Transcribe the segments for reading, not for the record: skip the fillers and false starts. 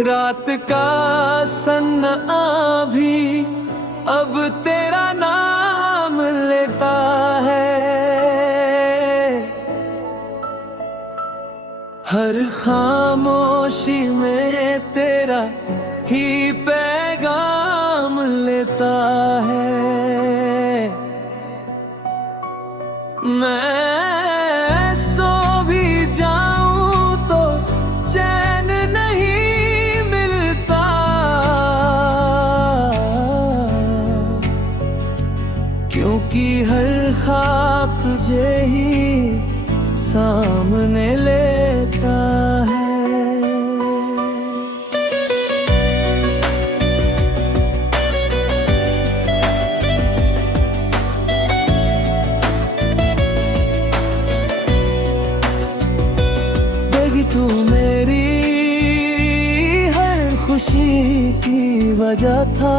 रात का सन्ना भी अब तेरा नाम लेता है। हर खामोशी में तेरा ही पैगाम लेता है। मैं सो भी जाऊं तो चैन नहीं मिलता, क्योंकि हर ख्वाब तुझे ही सामने लेता है। देगी तू मेरी हर खुशी की वजह था,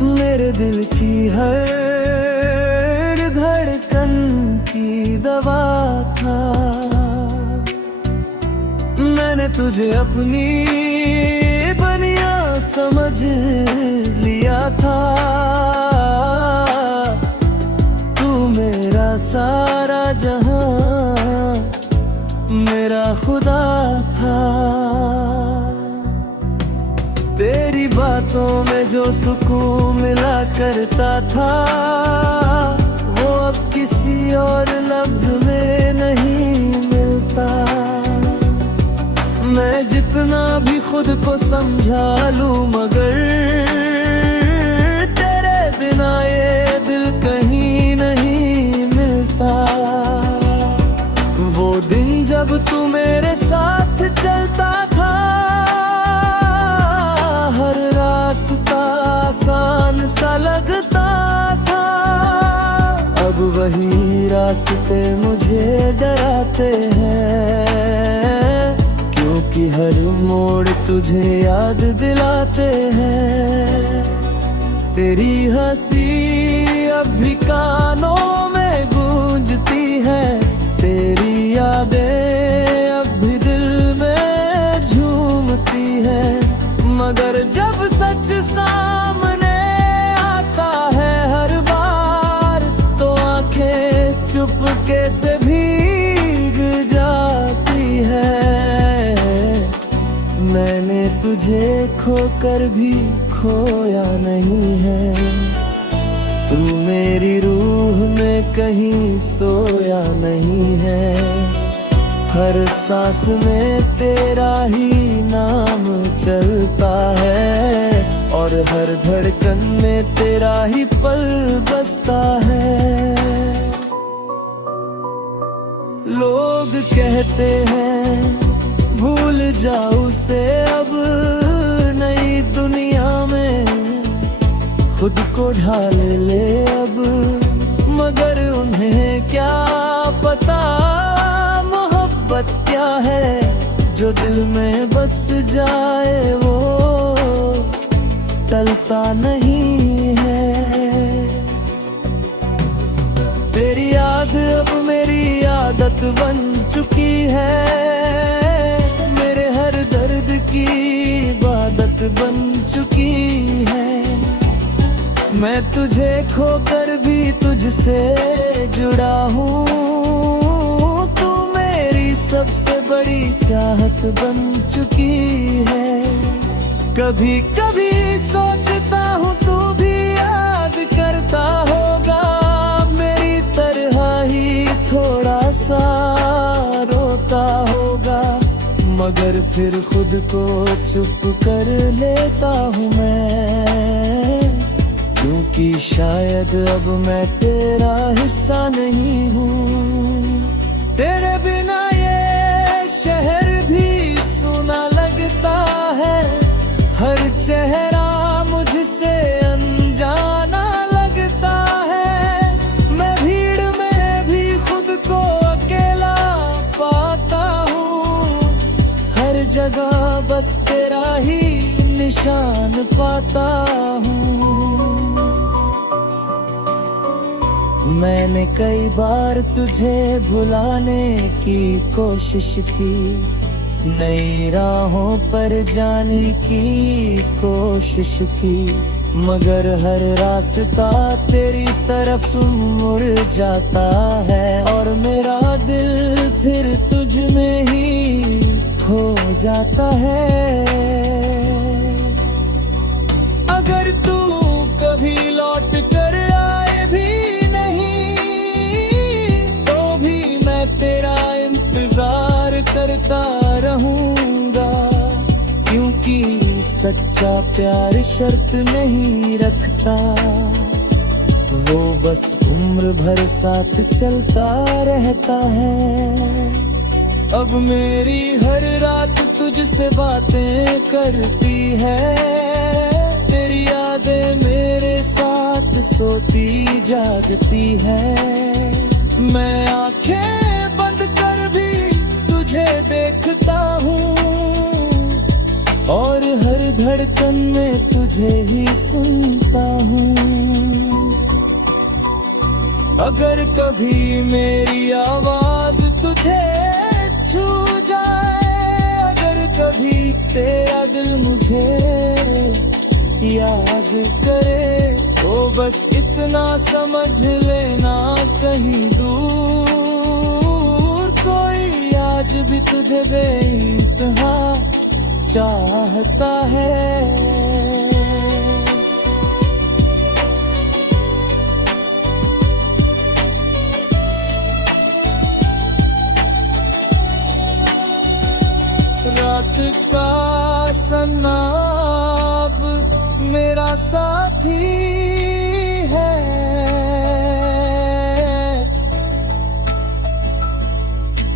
मेरे दिल की हर धड़कन की दवा था। मैंने तुझे अपनी बनिया समझ लिया था, तू मेरा सारा जहां मेरा खुदा था। तेरी बातों में जो सुकून मिला करता था, वो अब किसी और लफ्ज में नहीं मिलता। मैं जितना भी खुद को समझा लूं, मगर तेरे बिना ये दिल कहीं नहीं मिलता। वो दिन जब तू मेरे साथ चलता था, हर रास्ता आसान सा लगता था। अब वही रास्ते मुझे डराते हैं, क्योंकि हर मोड़ तुझे याद दिलाते हैं। तेरी हंसी अब भी कानों में गूंजती है, तेरी यादें अब भी दिल में झूमती है। मगर जब सच सामने आता है हर बार, तो आंखें चुपके से भीग जाती है। मैंने तुझे खोकर भी खोया नहीं है, तू मेरी रूह में कहीं सोया नहीं है। हर सांस में तेरा ही नाम चलता है, और हर धड़कन में तेरा ही पल बसता है। लोग कहते हैं भूल जाओ उसे अब नई दुनिया में, खुद को ढाल ले अब। मगर उन्हें क्या पता मोहब्बत क्या है, जो दिल में बस जाए वो टलता नहीं है। तेरी याद अब मेरी आदत बन चुकी है, मेरे हर दर्द की इबादत बन चुकी है। मैं तुझे खोकर भी तुझसे जुड़ा हूँ, तू मेरी सबसे बड़ी चाहत बन चुकी है। कभी कभी सोचता हूँ तू भी याद करता होगा, मेरी तरह ही थोड़ा सा रोता होगा। मगर फिर खुद को चुप कर लेता हूँ मैं, क्योंकि शायद अब मैं तेरा हिस्सा नहीं हूँ। तेरे बिना ये शहर भी सुना लगता है, हर चेहरा मुझसे अनजाना लगता है। मैं भीड़ में भी खुद को अकेला पाता हूँ, हर जगह बस तेरा ही निशान पाता हूँ। मैंने कई बार तुझे भुलाने की कोशिश की, नई राहों पर जाने की कोशिश की, मगर हर रास्ता तेरी तरफ मुड़ जाता है, और मेरा दिल फिर तुझ में ही खो जाता है। अगर तू कभी लौट कर आए भी नहीं, तो भी मैं तेरा इंतजार करता रहूंगा, क्योंकि सच्चा प्यार शर्त नहीं रखता, वो बस उम्र भर साथ चलता रहता है। अब मेरी हर रात तुझसे बातें करती है, तेरी यादें मेरे साथ सोती जागती है। मैं आंखें बंद कर भी तुझे देखता हूँ, और हर धड़कन में तुझे ही सुनता हूँ। अगर कभी मेरी आवाज तुझे छू जाए, अगर कभी तेरा दिल मुझे याद करे, तो बस इतना समझ लेना कहीं दूर कोई आज भी तुझे बेइंतहा चाहता है। रात का सन्नाब मेरा साथी है,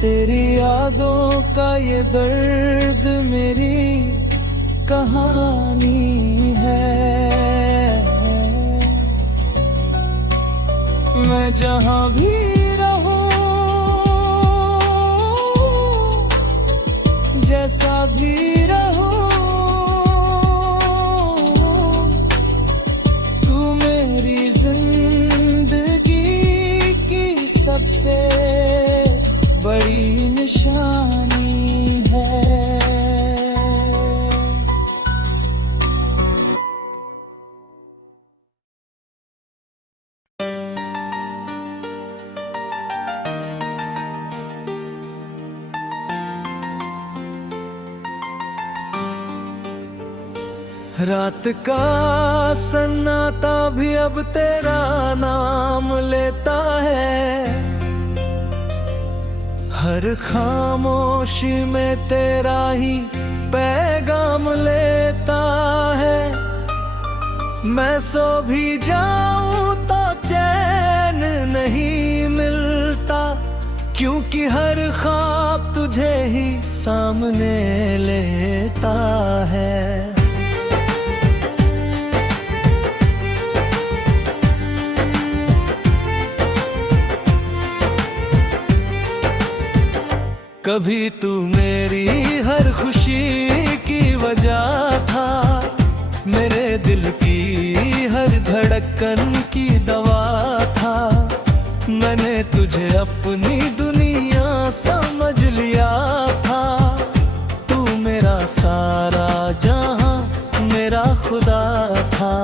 तेरी यादों का ये दर्द मेरी कहानी है। मैं जहां भी जैसा भी रहूं, तू मेरी जिंदगी की सबसे बड़ी निशानी है। रात का सन्नाटा भी अब तेरा नाम लेता है, हर खामोशी में तेरा ही पैगाम लेता है। मैं सो भी जाऊं तो चैन नहीं मिलता, क्योंकि हर ख्वाब तुझे ही सामने लेता है। कभी तू मेरी हर खुशी की वजह था, मेरे दिल की हर धड़कन की दवा था। मैंने तुझे अपनी दुनिया समझ लिया था, तू मेरा सारा जहां मेरा खुदा था।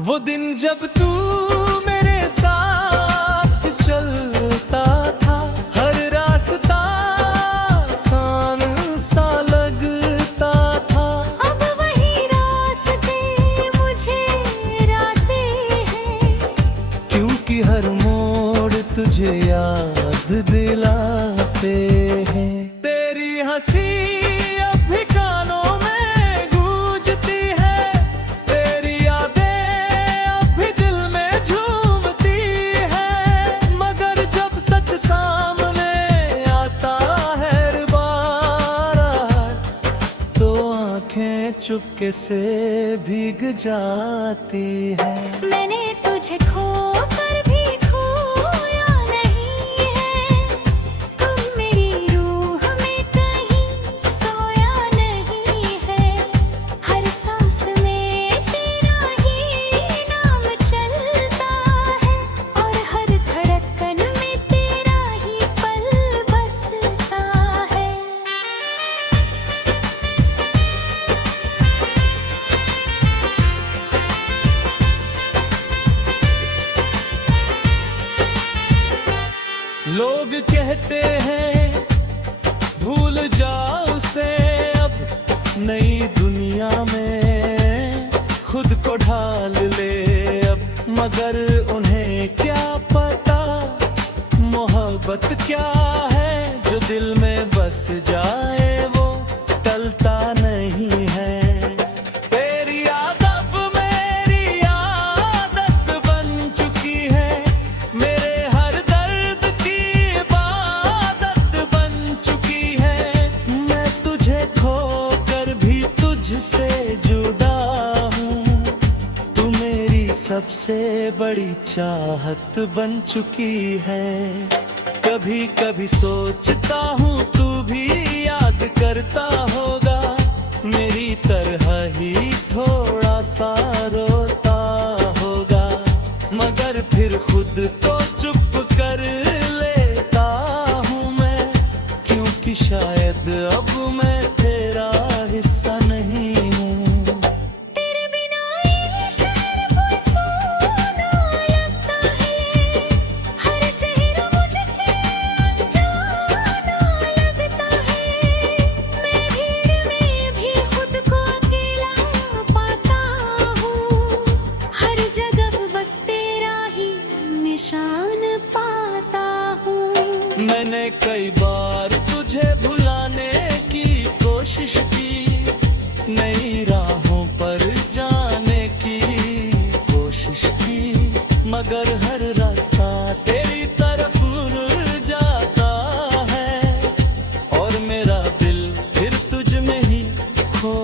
वो दिन जब तू मेरे साथ चलता था, हर रास्ता आसान सा लगता था। अब वही रास्ते मुझे रातें हैं, क्योंकि हर मोड़ तुझे याद दिलाते हैं। तेरी हंसी अब भी कानों में गूंजती है, तेरी यादें अब भी दिल में झूमती है। मगर जब सच सामने आता है बार, तो आंखें चुपके से भीग जाती है। मैंने तुझे तुझे खोकर भी खोया नहीं है। तुम मेरी रूह में कहीं सोया नहीं है। हर सांस में तेरा ही नाम चलता है और हर धड़कन में तेरा ही पल बसता है। लोग कहते हैं भूल जाओ उसे अब नई दुनिया में खुद को ढाल ले अब, मगर उन्हें क्या पता मोहब्बत क्या है। जो दिल में बस जाए वो टलता नहीं है। तेरी आदत मेरी आदत बन चुकी है, मेरे हर दर्द की इबादत बन चुकी है। मैं तुझे खोकर भी तुझसे जुड़ा हूँ, तू मेरी सबसे बड़ी चाहत बन चुकी है। कभी कभी सोचता हूँ तू भी याद करता होगा, मेरी तरह ही थोड़ा सा रोता होगा, मगर फिर खुद को चुप कर लेता हूँ मैं, क्योंकि शायद अब मैं तेरा हिस्सा नहीं हूँ। तेरे बिना ये शहर कोई सूना लगता है। हर चेहरा मुझसे अनजाना लगता है। मैं भीड़ में भी खुद को अकेला पाता हूँ। हर जगह बस तेरा ही निशान पाता हूँ। मैंने कई बार तुझे भुलाने की कोशिश की, नई राहों पर जाने की कोशिश की, मगर हर रास्ता तेरी तरफ मुड़ जाता है और मेरा दिल फिर तुझ में ही खो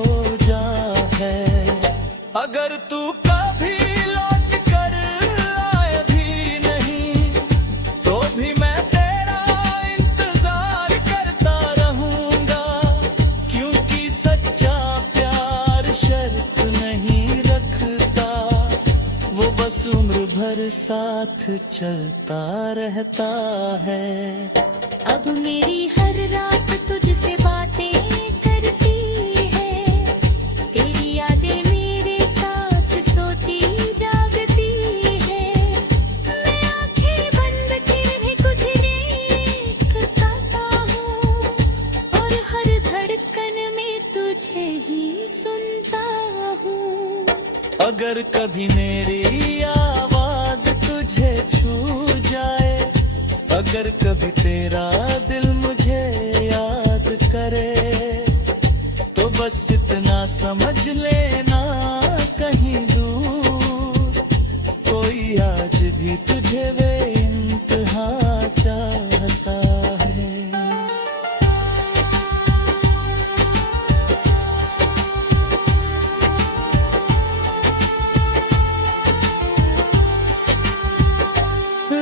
जा है। अगर तू कभी लौट कर आए भी नहीं, तो भी मैं तेरा इंतजार करता रहूंगा, क्योंकि सच्चा प्यार शर्त नहीं रखता, वो बस उम्र भर साथ चलता रहता है। अब मेरी हर रात तुझसे बातें करती है। तेरी यादें मेरे साथ सोती जागती है। मैं आंखें बंद किए भी कुछ देखता हूँ और हर धड़कन में तुझे ही सुनता हूँ। अगर कभी मेरी आवाज तुझे छू जाए, अगर कभी तेरा दिल मुझे याद करे, तो बस इतना समझ लेना कहीं दूर कोई आज भी तुझे वे इंतहा चाहता है।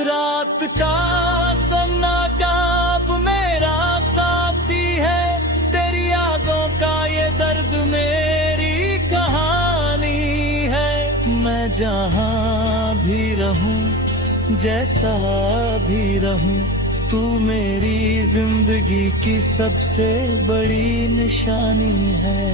रात का सन्नाटा अब मेरा साथी है, तेरी यादों का ये दर्द मेरी कहानी है। मैं जहाँ भी रहूं जैसा भी रहूं, तू मेरी जिंदगी की सबसे बड़ी निशानी है।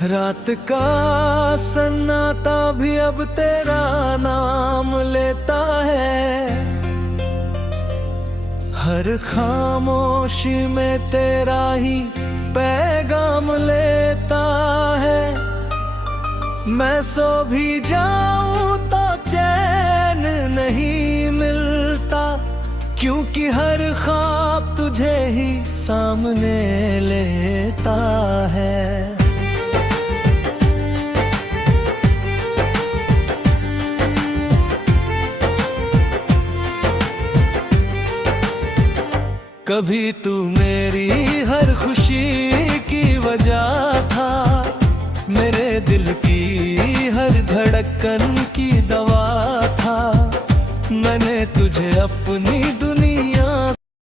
रात का सन्नाटा भी अब तेरा नाम लेता है, हर खामोशी में तेरा ही पैगाम लेता है। मैं सो भी जाऊं तो चैन नहीं मिलता, क्योंकि हर ख्वाब तुझे ही सामने लेता है। कभी तू मेरी हर खुशी की वजह था, मेरे दिल की हर धड़कन की दवा था। मैंने तुझे अपनी दुनिया